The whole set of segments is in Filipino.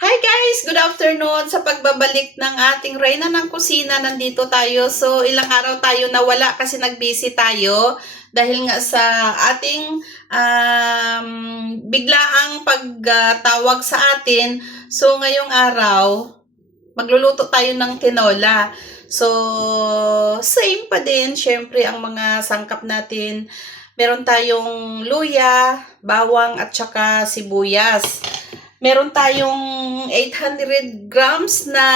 Hi guys! Good afternoon! Sa pagbabalik ng ating Reyna ng Kusina, nandito tayo. So, ilang araw tayo nawala kasi nag-busy tayo dahil nga sa ating biglaang pagtawag sa atin. So, ngayong araw, magluluto tayo ng tinola. So, same pa din. Syempre, ang mga sangkap natin, meron tayong luya, bawang at saka sibuyas. Meron tayong 800 grams na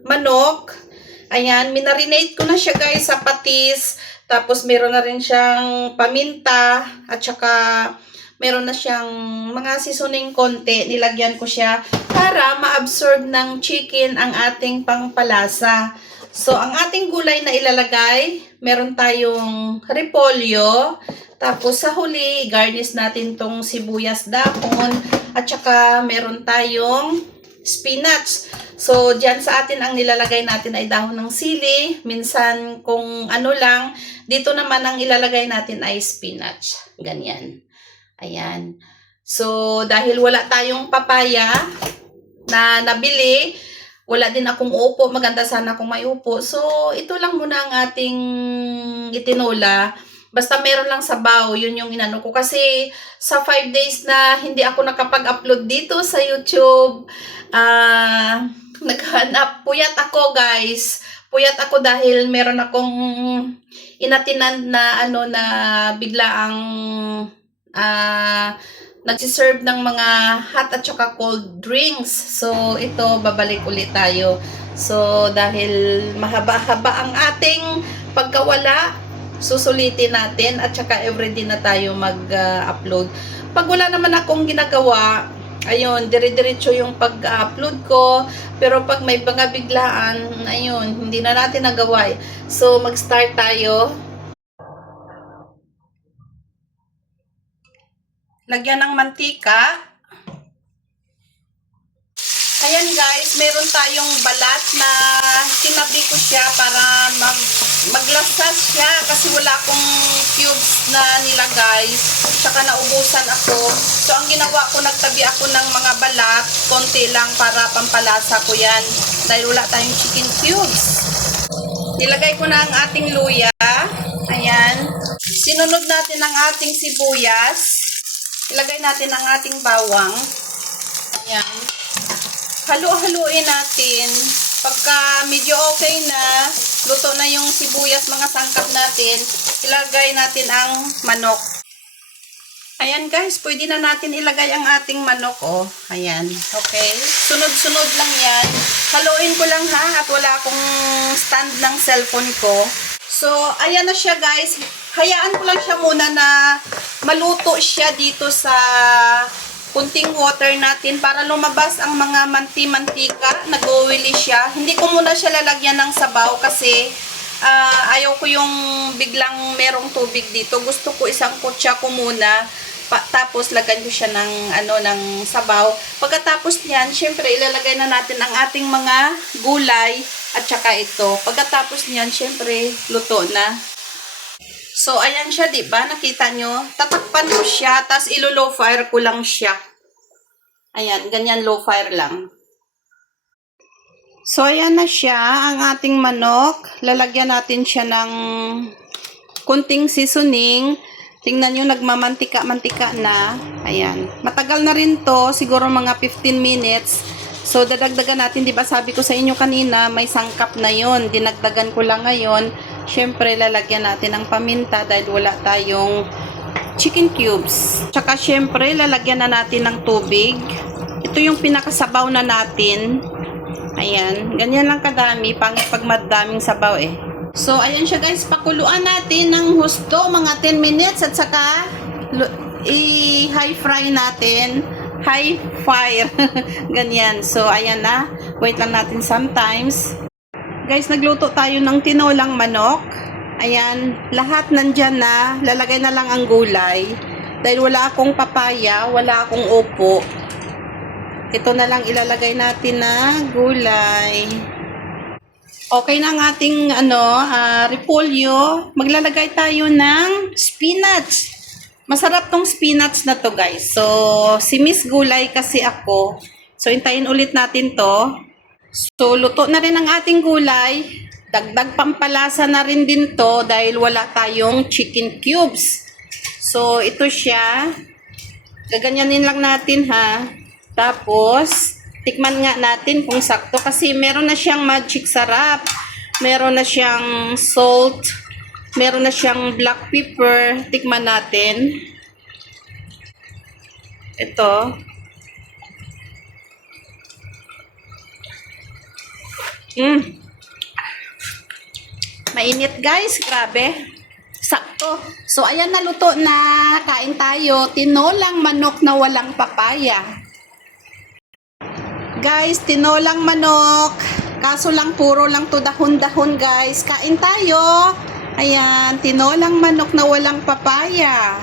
manok. Ayan, minarinate ko na siya guys sa patis. Tapos meron na rin siyang paminta at saka meron na siyang mga seasoning konti. Nilagyan ko siya para ma-absorb ng chicken ang ating pangpalasa. So, ang ating gulay na ilalagay, meron tayong repolyo. Tapos sa huli, garnish natin tong sibuyas dahon at saka meron tayong spinach. So, dyan sa atin ang nilalagay natin ay dahon ng sili. Minsan kung ano lang, dito naman ang ilalagay natin ay spinach. Ganyan. Ayan. So, dahil wala tayong papaya na nabili, wala din akong upo. Maganda sana kung may upo. So, ito lang muna ang ating itinola. Basta meron lang sabaw, yun yung inano ko. Kasi sa 5 days na hindi ako nakapag-upload dito sa YouTube, naghanap. Puyat ako guys. Puyat ako dahil meron akong inatinan na na biglaang nagsiserve ng mga hot at saka cold drinks. So, ito, babalik ulit tayo. So, dahil mahaba-haba ang ating pagkawala, susulitin natin at saka everyday na tayo mag-upload. Pag wala naman akong ginagawa, ayun, dire-diretso yung pag-upload ko. Pero pag may mga biglaan, ayun, hindi na natin nagawa. So, mag-start tayo. Lagyan ng mantika. Ayan guys, meron tayong balat na tinabi ko siya para maglasas siya kasi wala akong cubes na nilagay. Tsaka naubusan ako. So ang ginawa ko, nagtabi ako ng mga balat, konti lang para pampalasa ko yan. Dahil wala tayong chicken cubes. Nilagay ko na ang ating luya. Ayan. Sinunod natin ang ating sibuyas. Ilagay natin ang ating bawang. Ayan. Halu-haluin natin. Pagka medyo okay na, luto na yung sibuyas, mga sangkap natin, ilagay natin ang manok. Ayan guys, pwede na natin ilagay ang ating manok. Oh, ayan. Okay. Sunod-sunod lang yan. Haluin ko lang ha, at wala akong stand ng cellphone ko. So, ayan na siya guys. Hayaan ko lang siya muna na maluto siya dito sa kunting water natin para lumabas ang mga manti-mantika. Nag-oily siya. Hindi ko muna siya lalagyan ng sabaw kasi ayaw ko yung biglang merong tubig dito. Gusto ko isang kutsa ko muna. Tapos lagyan ko siya ng ng sabaw. Pagkatapos niyan, syempre ilalagay na natin ang ating mga gulay at saka ito. Pagkatapos niyan, syempre luto na. So, ayan siya, di ba? Nakita nyo? Tatakpan ko siya, tapos ilo-low fire ko lang siya. Ayan, ganyan low fire lang. So, ayan na siya, ang ating manok. Lalagyan natin siya ng kunting seasoning. Tingnan nyo, nagmamantika-mantika na. Ayan. Matagal na rin to, siguro mga 15 minutes. So, dadagdagan natin, di ba sabi ko sa inyo kanina, may sangkap na yon. Dinagdagan ko lang ngayon. Syempre, lalagyan natin ng paminta dahil wala tayong chicken cubes. Tsaka, syempre, lalagyan na natin ng tubig. Ito yung pinakasabaw na natin. Ayan. Ganyan lang kadami. Pangit pag madaming sabaw eh. So, ayan siya guys. Pakuluan natin ng husto, mga 10 minutes. At saka, i-high fry natin. High fire. Ganyan. So, ayan na. Wait lang natin sometimes. Guys, nagluto tayo ng tinolang manok. Ayan, lahat nandyan na. Lalagay na lang ang gulay. Dahil wala akong papaya, wala akong upo. Ito na lang ilalagay natin na gulay. Okay na ang ating repolyo. Maglalagay tayo ng spinach. Masarap tong spinach na to guys. So, si Miss Gulay kasi ako. So, hintayin ulit natin to. So, luto na rin ang ating gulay. Dagdag pampalasa na rin din to dahil wala tayong chicken cubes. So, ito siya. Gaganyanin lang natin ha. Tapos, tikman nga natin kung sakto kasi meron na siyang magic sarap. Meron na siyang salt. Meron na siyang black pepper. Tikman natin. Ito. Mainit guys, grabe. Sakto. So ayan, naluto na. Kain tayo. Tinolang manok na walang papaya. Guys, tinolang manok. Kaso lang puro lang to dahon-dahon guys. Kain tayo. Ayan, tinolang manok na walang papaya.